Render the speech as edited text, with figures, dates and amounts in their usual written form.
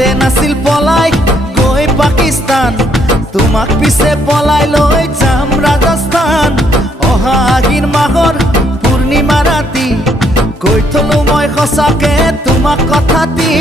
ইয়াতে নাছিল পলাই গৈ পাকিস্তান তোমাক পিছে পলাই লৈ যাম ৰাজস্থান অহা আগিন মাহৰ পূৰ্ণিমা ৰাতি কৈ থলো মই সঁচাকে তোমাক কথাটি